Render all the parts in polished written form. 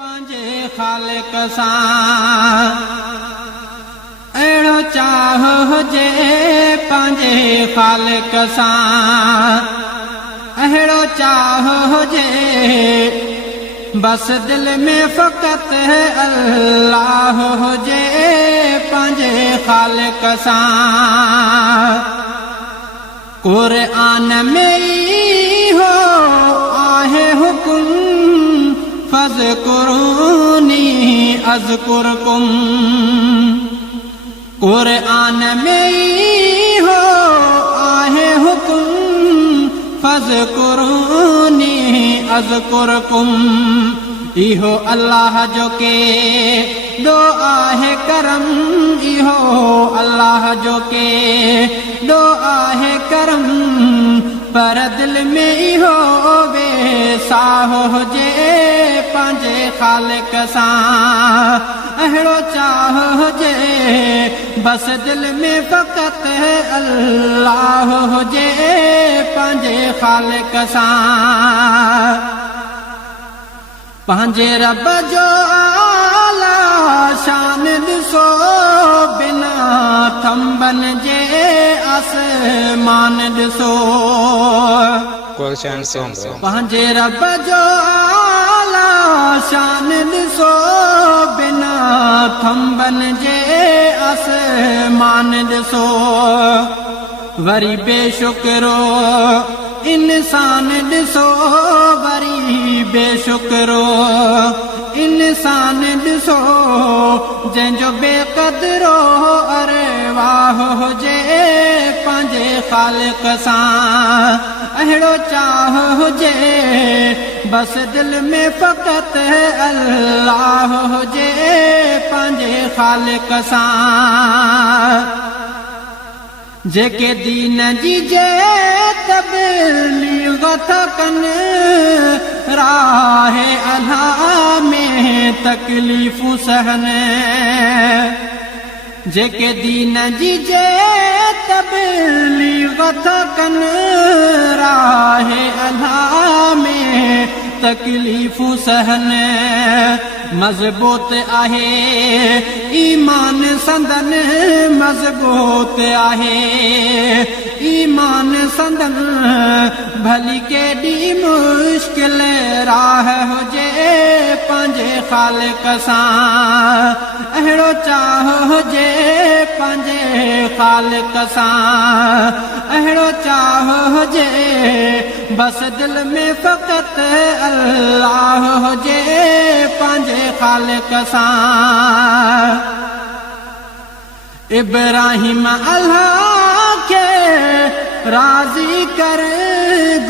पंहिंजे ख़ालिक सां अहिड़ो चाह हुजे पंहिंजे ख़ालिक सां अहिड़ो चाह हुजे बस दिल में फ़क़त अल्लाह हुजे पंहिंजे ख़ालिक सां क़ुरान में ई हो आहे हुकुम फ़ज़कुरूनी अज़कुरकुम क़ुरान में ई हो आहे हुकुम फ़ज़कुरूनी अज़कुरकुम इहो अल्लाह जो के दो आहे करम इहो अल्लाह जो के दो आहे करम पर दिल में इहो वेसाह हुजे पंहिंजे ख़ालिक सां अहिड़ो चाह हुजे बस दिल में फ़क़त अल्लाह हुजे पंहिंजे ख़ालिक सां पंहिंजे रब जो आला शान ॾिसो बिना थंबन जे आसमान ॾिसो पंहिंजे रब जो आला शान ॾिसो बिना थंबन जे आसमान ॾिसो वरी बेशुक्रो इंसान ॾिसो वरी बेशुक्रो इंसान ॾिसो जंहिंजो बेक़दरो अरवाह हुजे पंहिंजे ख़ालिक सां अहिड़ो चाह हुजे बस दिल में फ़क़त अल्लाह हुजे पंहिंजे ख़ालिक सां जेके दीन जी जे तबलीग था कनि राह अल्लाह में तकलीफ़ूं सहनि जेके दीन जी जे तबलीग था कनि राह अल्लाह में तकलीफ़ूं सहनि मज़बूत आहे ईमान संदन मज़बूत आहे ईमान संदन भली केॾी मुश्किल राह हुजे पंहिंजे ख़ालिक सां अहिड़ो चाह हुजे पंहिंजे ख़ालिक सां अहिड़ो चाह हुजे बस दिल में फ़क़त अल्लाह हुजे पंहिंजे ख़ालिक सां इब्राहिम अल्लाह खे राज़ी कर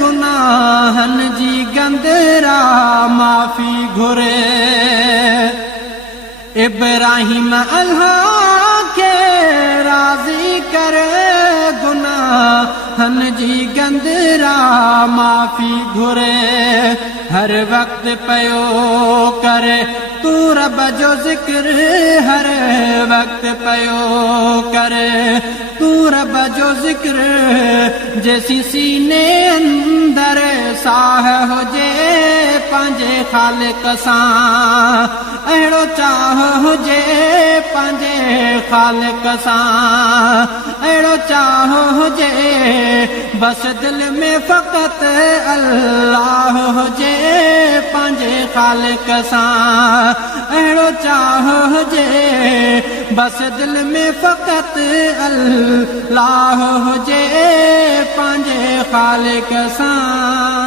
गुनाहनि जी गंदरा माफ़ी घुरे इब्राहिम अल्लाह खे राज़ी कर गुनाहनि जी गंदरा माफ़ी घुरे हर वक्त पयो करे तू रब जो ज़िक्र हर वक्त पयो करे तू रब जो ज़िक्र जैसी सीने अंदर साह हुजे पंहिंजे ख़ालिक सां अहिड़ो चाह हुजे पंहिंजे ख़ालिक सां अहिड़ो चाह हुजे बस दिल में फ़क़त अल्लाह हुजे पंहिंजे ख़ालिक सां अहिड़ो चाह हुजे बस दिल में फ़क़त अल्लाह हुजे पंहिंजे ख़ालिक सां